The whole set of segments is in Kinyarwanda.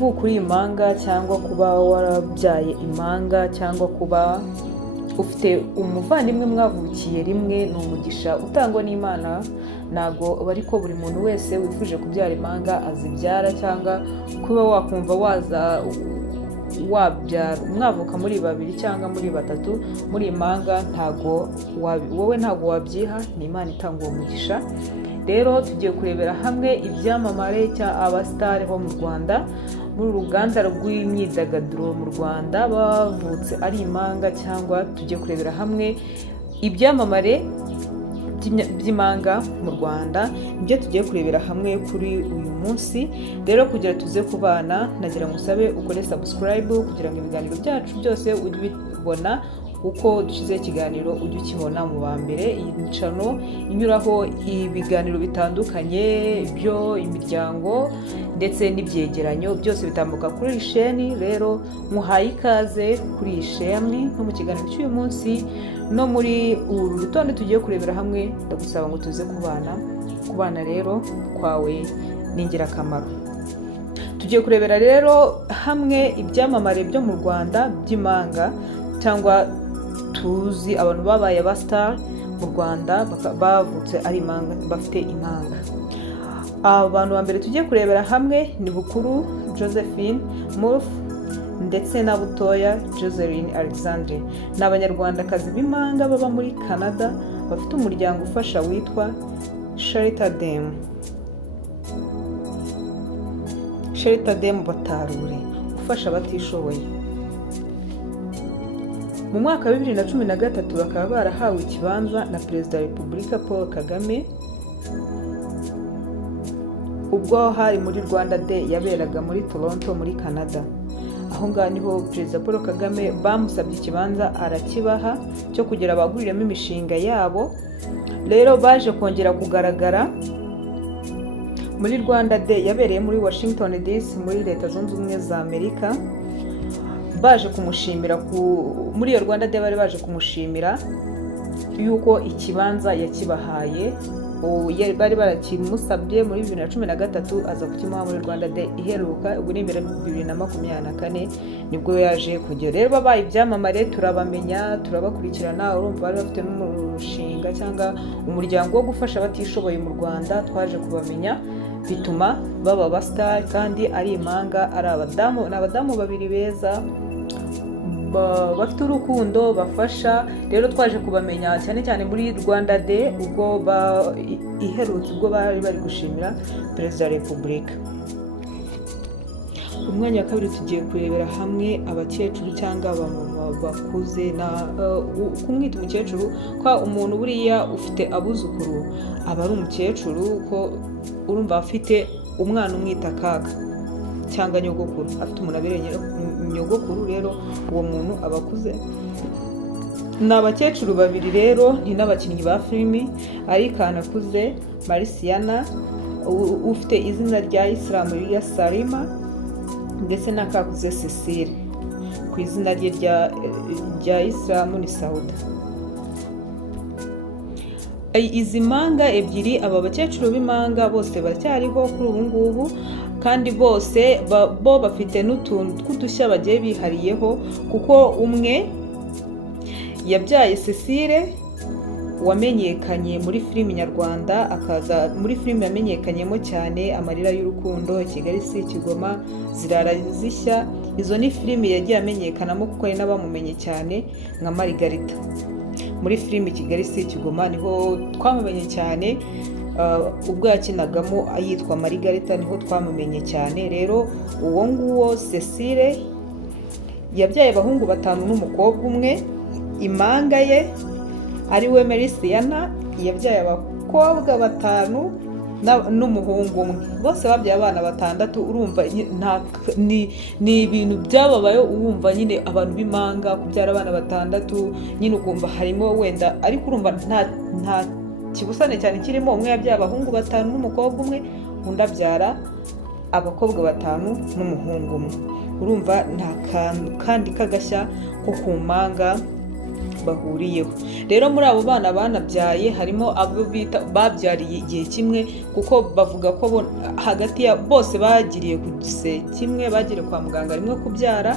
kuvuka uri impanga cyangwa kuba warabyaye impanga cyangwa kuba ufite umuvandimwe mwavukiye rimwe ni umugisha utangwa n'Imana. Ntabwo aba ariko buri muntu wese wifuje kubyara impanga azibyara, cyangwa kuba wakumva wabyara mwavuka muri babiri cyangwa muri batatu muri impanga, wowe ntabwo wabyiha, ni Imana itanga uwo mugisha. Rero tugiye kurebera hamwe ibyamamare cya abasitari bo mu Rwanda, muri uruganda rw'imyidagaduro mu Rwanda bavutse ari impanga, cyangwa tugiye kurebera hamwe ibyamamare by'impanga mu Rwanda, ibyo tugiye kurebera hamwe kuri uyu munsi. Rero kugira tuze kubana, nagira ngo usabe ukore subscribe kugira ngo ibiganiro byacu byose ujye ubibona uko dushyizeho ikiganiro ujye ukibona mu ba mbere. Iyi channel inyuraho ibiganiro bitandukanye byo imiryango ndetse n'ibyegeranyo byose bitambuka kuri iyi sheni. Rero muhaye ikaze kuri iyi sheni no mu kiganiro cy'uyu munsi no muri uru rutonde tugiye kurebera hamwe. Ndagusaba ngo tuze kubana rero kwawe ni ingirakamaro. Tugiye kurebera rero hamwe ibyamamare byo mu Rwanda by'impanga, cyangwa tuzi abantu babaye abasitari mu Rwanda bavutse ari impanga, bafite impanga. Abantu ba mbere tugiye kurebera hamwe ni Bukuru Josephine Murphy ndetse na Butoya Joseline Alexandre. Ni Abanyarwandakazi b'impanga baba muri Canada, bafite umuryango ufasha witwa Shelter Batarure ufasha abatishoboye. Mu mwaka wa 2013 bakaba barahawe ikibanza na Perezida wa Repubulika Paul Kagame ubwo hari muri Rwanda Day yaberaga muri Toronto muri Canada. Aho ngaho niho Perezida Paul Kagame bamusabye ikibanza arakibaha cyo kugira abaguriramo imishinga yabo. Rero baje kongera kugaragara muri Rwanda Day yabereye muri Washington DC muri Leta Zunze Ubumwe za Amerika. Baje kumushimira muri iyo Rwanda Day bari baje kumushimira yuko ikibanza yakibahaye. Bari barakimusabye muri 2013 aza kukimuha muri Rwanda Day iheruka, ubwo ni imbere 2024 nibwo yaje kugera. Rero babaye ibyamamare, turabamenya, turabakurikirana. Urumva bari bafite n'umushinga cyangwa umuryango wo gufasha abatishoboye mu Rwanda. Twaje kubamenya bituma baba abasitari kandi ari impanga, ari abadamu babiri beza bafite urukundo bafasha. Rero twaje kubamenya cyane cyane muri Rwanda Day ubwo iherutse, ubwo bari gushimira Perezida wa Repubulika. Umwanya wa kabiri tugiye kurebera hamwe abakecuru cyangwa abamama bakuze. Kumwita umukecuru kwa umuntu buriya ufite abuzukuru aba ari umukecuru, ko urumva afite umwana umwita kaka cyangwa nyogokuru, afite umuntu abereye nyogokuru. Rero uwo muntu abakuze ni abakecuru babiri. Rero ni n'abakinnyi ba filimi, ari Kanakuze Marisiana ufite izina rya Isilamu ya Salima, ndetse na Kakuze Cecile ku izina rye rya Isilamu ni Sauda. Izi mpanga ebyiri, aba bakecuru b'impanga bose baracyariho kuri ubu ngubu, kandi bose bo bafite n'utuntu tw'udushya bagiye bihariyeho, kuko umwe yabyaye Cecile wamenyekanye muri filimi nyarwanda, akaza muri filimi yamenyekanyemo cyane Amarira y'urukundo, Kigali si Kigoma, Zirara zishya. Izo ni filimi yagiye amenyekanamo kuko ari n'abamumenye cyane nka Marigarita. Muri filimi Kigali si Kigoma niho twamumenye cyane, ubwo yakinagamo yitwa Marigarita niho twamumenye cyane. Rero uwo nguwo Cecile yabyaye abahungu 5 n'umukobwa umwe. Impanga ye ari we Marisiana yabyaye abakobwa 5 n'umuhungu umwe, bose babyaye abana 6. Urumva ni ibintu byababaye. Urumva nyine abantu b'impanga kubyara abana 6 nyine ukumva harimo wenda, ariko urumva nta kibusane cyane kirimo. Umwe yabyaye abahungu 5 n'umukobwa umwe, undi abyara abakobwa 5 n'umuhungu umwe. Urumva nta kandi kagashya ko ku mpanga bahuriyeho. Rero muri abo bana banabyaye harimo abo bita babyariye igihe kimwe, kuko bavuga ko hagati ya bose bagiriye ku gise kimwe, bagiriye kwa muganga rimwe kubyara.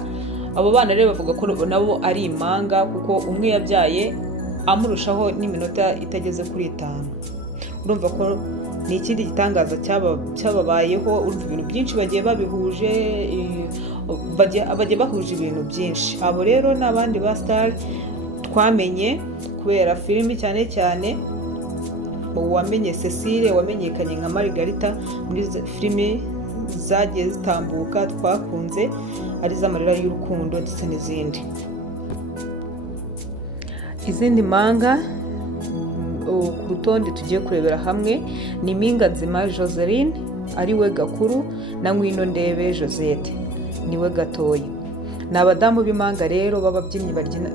Abo bana rero bavuga ko nabo ari impanga, kuko umwe yabyaye amurushaho n'iminota itageze kuri 5. Urumva ko ni ikindi gitangaza cyababayeho. Urumva ibintu byinshi bagiye babihuje, bagiye bahuje ibintu byinshi. Abo rero ni abandi ba star twamenye kubera filimi, cyane cyane wamenye Cecile wamenyekanye nka Margarita muri filimi zagiye zitambuka twakunze, ari z'amarira y'urukundo ndetse n'izindi. Izindi manga ku rutonde tugiye kurebera hamwe ni Impinganzima Joseline ariwe gakuru na Ngwino Ndebe Josette niwe gatoya. Ni abadamu b'imanga rero b'ababyinnyi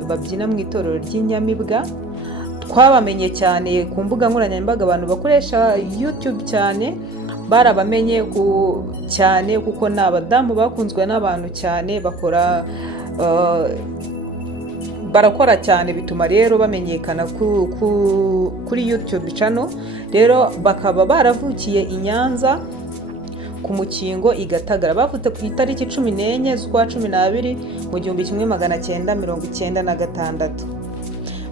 babyina mu itorero ry'inyamibwa. Twabamenye cyane ku mbuga nkoranyambaga, abantu bakoresha YouTube cyane barabamenye cyane, kuko ni abadamu bakunzwe n'abantu cyane, barakora cyane, bituma rero bamenyekana kuri YouTube channel. Rero bakaba baravukiye i Nyanza ku Mukingo i Gatagara. Bavutse ku itariki 14 z'ukwa 12 mu 1996.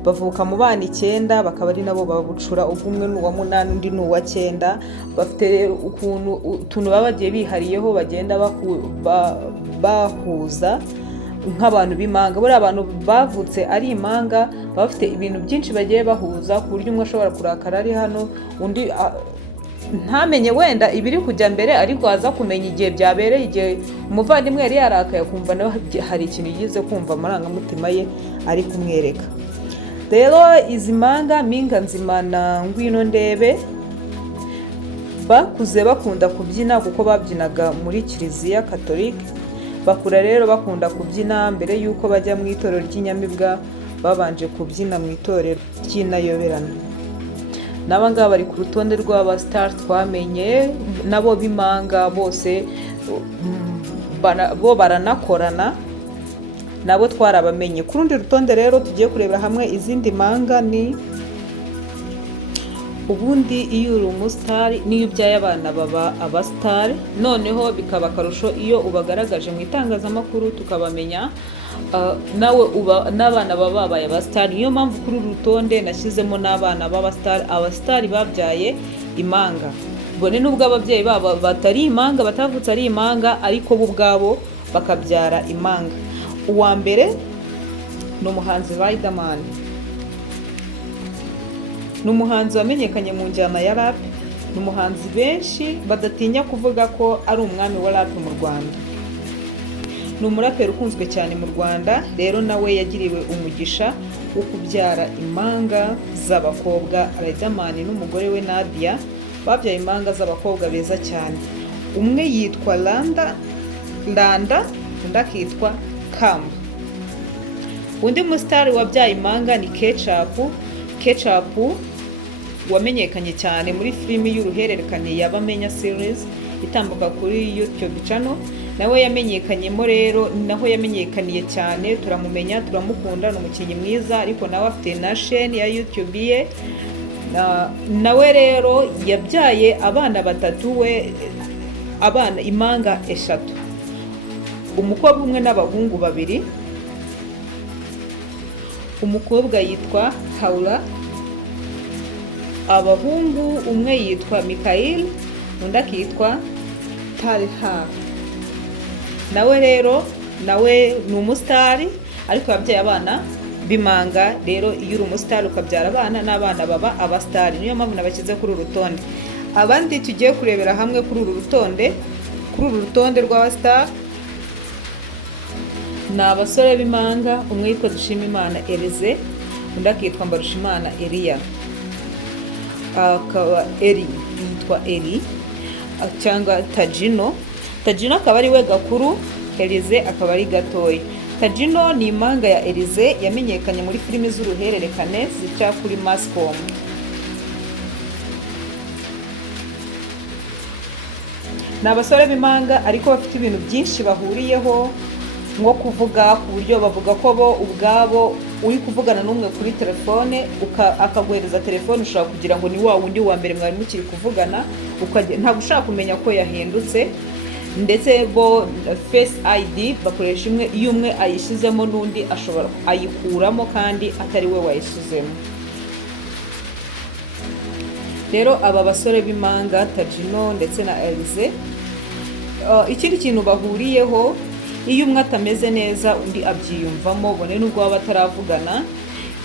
Bavuka mu bana 9, bakaba ari nabo babucura, umwe n'uwa 8 undi n'uwa 9. Bafite utuntu babagiye bihariyeho bagenda bahuza nk'abantu b'imanga. Buri abantu bavutse ari imanga bafite ibintu byinshi bagiye bahuza, ku buryo umwe ashobora kurakara ari hano, undi ntamenye wenda ibiri kujya mbere, ariko aza kumenya igihe byabereye. Igihe umuvandimwe yari yarakaye kumva nawe hari ikintu yigize kumva amarangamutima ye ari kumwereka. Rero izi manga Impinganzima na Ngwino Ndebe bakuze bakunda kubyina, kuko babyinaga muri Kiliziya Katolike. Bakura rero bakunda kubyina. Mbere y'uko bajya mu itorero ry'inyamibwa babanje kubyina mu itorero ry'inayoberana. Naba ngaba bari ku rutonde rw'aba star twamenye nabo b'imanga, bose bo baranakorana, nabo twarabamenye. Ku rundi rutonde rero tugiye kurebera hamwe izindi manga ni ubundi iyo uri umusitari niyo ubyaye abana baba abasitari, noneho bikaba akarusho iyo ubagaragaje mu itangazamakuru tukabamenya, nawe n'abana baba babaye abasitari. Niyo mpamvu kuri uru rutonde nashyizemo n'abana b'abasitari, abasitari babyaye imanga. Bone nubwo ababyeyi babo batari imanga, batavutse ari imanga, ariko bo ubwabo bakabyara imanga. Uwa mbere ni umuhanzi Riderman. Ni umuhanzi wamenyekanye mu njyana ya rap. Ni umuhanzi benshi badatinya kuvuga ko ari umwami wa rap mu Rwanda. Ni umuraperi ukunzwe cyane mu Rwanda. Rero nawe yagiriwe umugisha wo kubyara imanga z'abakobwa. Riderman n'umugore we Nadia babyaye imanga z'abakobwa beza cyane. Umwe yitwa Landa, undi akitwa Kamba. Undi musitari wabyaye imanga ni Ketchup wamenyekanye cyane muri filimi y'uruhererekane y'Abamenya series itambuka kuri YouTube channel. Nawe yamenyekanyemo rero, naho yamenyekaniye cyane, turamumenya, turamukunda, ni umukinnyi mwiza, ariko nawe afite na chaîne ya YouTube ye. Nawe rero yabyaye abana 3, abana imanga 3, umukobwa umwe n'abahungu 2. Umukobwa yitwa Haula, abahungu umwe yitwa Mikhail, undi akitwa Talha. Nawe rero ni umusitari, ariko yabyaye abana b'imanga. Rero iyo uri umusitari ukabyara abana, n'abana baba abasitari. Niyo mpamvu nabashyize kuri uru rutonde. Abandi tugiye kurebera hamwe kuri uru rutonde rw'abasitari ni abasore b'imanga. Umwe yitwa Dushimimana Elize, undi akitwa Mbarushimana Elia. Akaba yitwa Eli cyangwa Tajino. Tajino akaba ari we gakuru, Elize akaba ari gatoya. Tajino ni imanga ya Elize yamenyekanye muri filimi z'uruhererekane zica kuri Mascom. Ni abasore b'imanga ariko bafite ibintu byinshi bahuriyeho, nko kuvuga, ku buryo bavuga ko bo ubwabo uri kuvugana n'umwe kuri telefone akaguhereza telefone, ushobora kugira ngo ni wa wundi wa mbere mwari mukiri kuvugana, ntabwo ushaka kumenya ko yahindutse. Ndetse bo face ID bakoresha imwe, iyo umwe ayishyizemo n'undi ashobora ayikuramo kandi atari we wayishyizemo. Rero aba basore b'impanga Tajino ndetse na Elise, ikindi kintu bahuriyeho, iyo umwe atameze neza undi abyiyumvamo, bone nubwo baba bataravugana,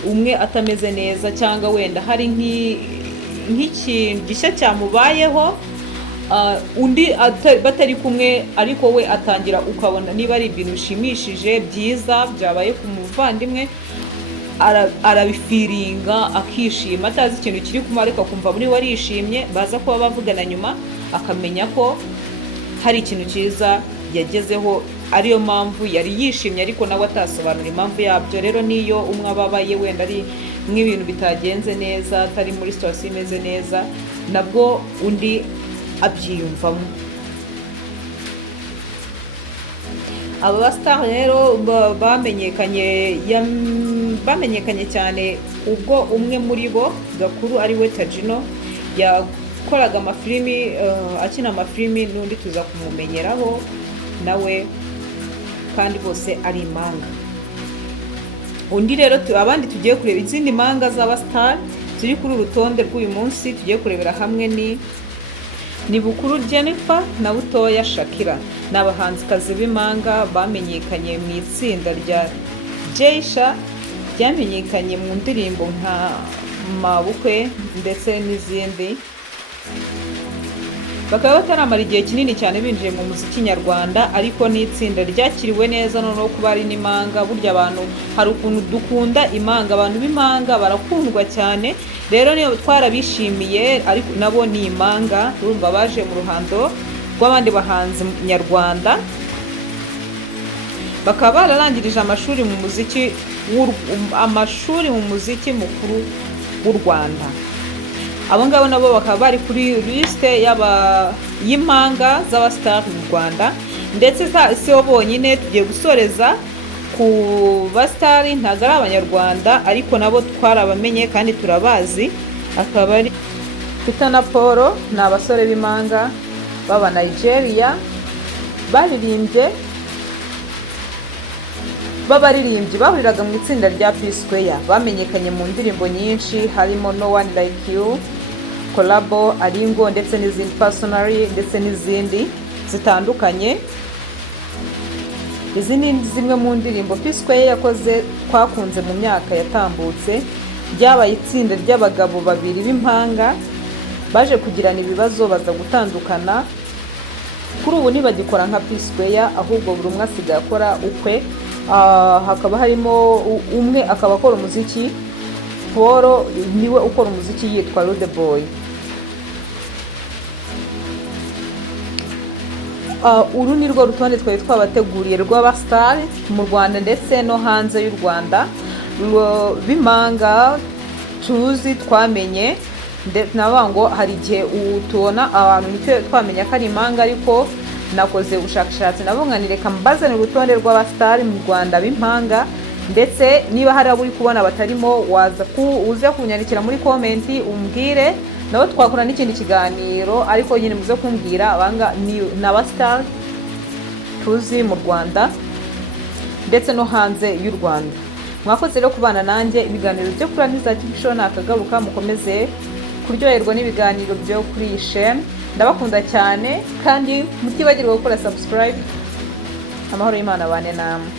umwe atameze neza cyangwa wenda hari nk'ikintu gishya cyamubayeho, undi batari kumwe, ariko we atangira ukabona niba ari ibintu bishimishije byiza byabaye ku muvandimwe, arabifiringa akishima, atazi ikintu kiri kumara, ariko akumva muri we arishimye. Baza kuba bavugana nyuma akamenya ko hari ikintu cyiza yagezeho, ariyo mpamvu yari yishimye, ariko nawe atasobanura impamvu yabyo. Rero niyo umwe ababaye wenda ari nk'ibintu bitagenze neza, atari muri situation imeze neza, nabwo undi abyiyumvamo. Aba bastar rero bamenyekanye cyane ubwo umwe muri bo Gakuru ari we Tajino yakoraga amafilimi, akina amafilimi, n'undi tuza kumumenyeraho nawe, kandi bose ari impanga. Undi rero abandi tugiye kureba izindi mpanga z'abastar ziri kuri urutonde rw'uyu munsi tugiye kurebera hamwe ni Bukuru Jennifer na Butoya Shakira. Ni abahanzikazi b'impanga bamenyekanye mu itsinda rya Jaysha, ryamenyekanye mu ndirimbo nka Mabukwe ndetse n'izindi. Bakaba bataramara igihe kinini cyane binjiye mu muziki nyarwanda, ariko n'itsinda ryakiriwe neza noneho kuba ari n'impanga. Burya abantu hari ukuntu dukunda impanga, abantu b'impanga barakundwa cyane. Rero niyo twarabishimiye, ariko nabo ni impanga, urumva baje mu ruhando rw'abandi bahanzi nyarwanda, bakaba bararangirije amashuri mu muziki mukuru w'u Rwanda. Abo ngabo nabo bakaba bari kuri liste y'impanga z'abastar mu Rwanda. Ndetse si bo bonyine, tugiye gusoreza ku basitari ntabwo ari abanyarwanda, ariko nabo twarabamenye kandi turabazi. Akaba ari Peter na Paul, ni abasore b'impanga b'aba Nigeria, b'abaririmbyi bahuriraga mu itsinda rya P Square. Bamenyekanye mu ndirimbo nyinshi, harimo No One Like You, Collabo, Aringo ndetse n'izindi, Personally ndetse n'izindi zitandukanye. Izi ni zimwe mu ndirimbo P Square yakoze twakunze mu myaka yatambutse. Ryabaye itsinda ry'abagabo babiri b'impanga baje kugirana ibibazo baza gutandukana. Kuri ubu ntibagikora nka P Square, ahubwo buri umwe asigaye akora ukwe. Hakaba harimo umwe akaba akora umuziki, Paul niwe ukora umuziki yitwa Rude Boy. Uru ni rwo rutonde twari twabateguriye rw'abastar mu Rwanda ndetse no hanze y'u Rwanda, b'impanga tuzi twamenye. Navuga ngo hari igihe tubona abantu nicyo twamenya ko ari impanga, ariko nakoze ubushakashatsi navuga ni reka mbazane urutonde rw'abastar mu Rwanda b'impanga. Ndetse niba hari abo uri kubona batarimo, uze kunyandikira muri comment umbwire, nabo twakora n'ikindi kiganiro, ariko nyine muze kumbwira abanga ni abastar tuzi mu Rwanda ndetse no hanze y'u Rwanda. Mwakoze rero kubana nanjye, ibiganiro byo kuri Aniza TV Show nakagaruka. Mukomeze kuryoherwa n'ibiganiro byo kuri iyi chaîne. Ndabakunda cyane, kandi mutibagirwa gukora subscribe. Amahoro y'Imana abane namwe.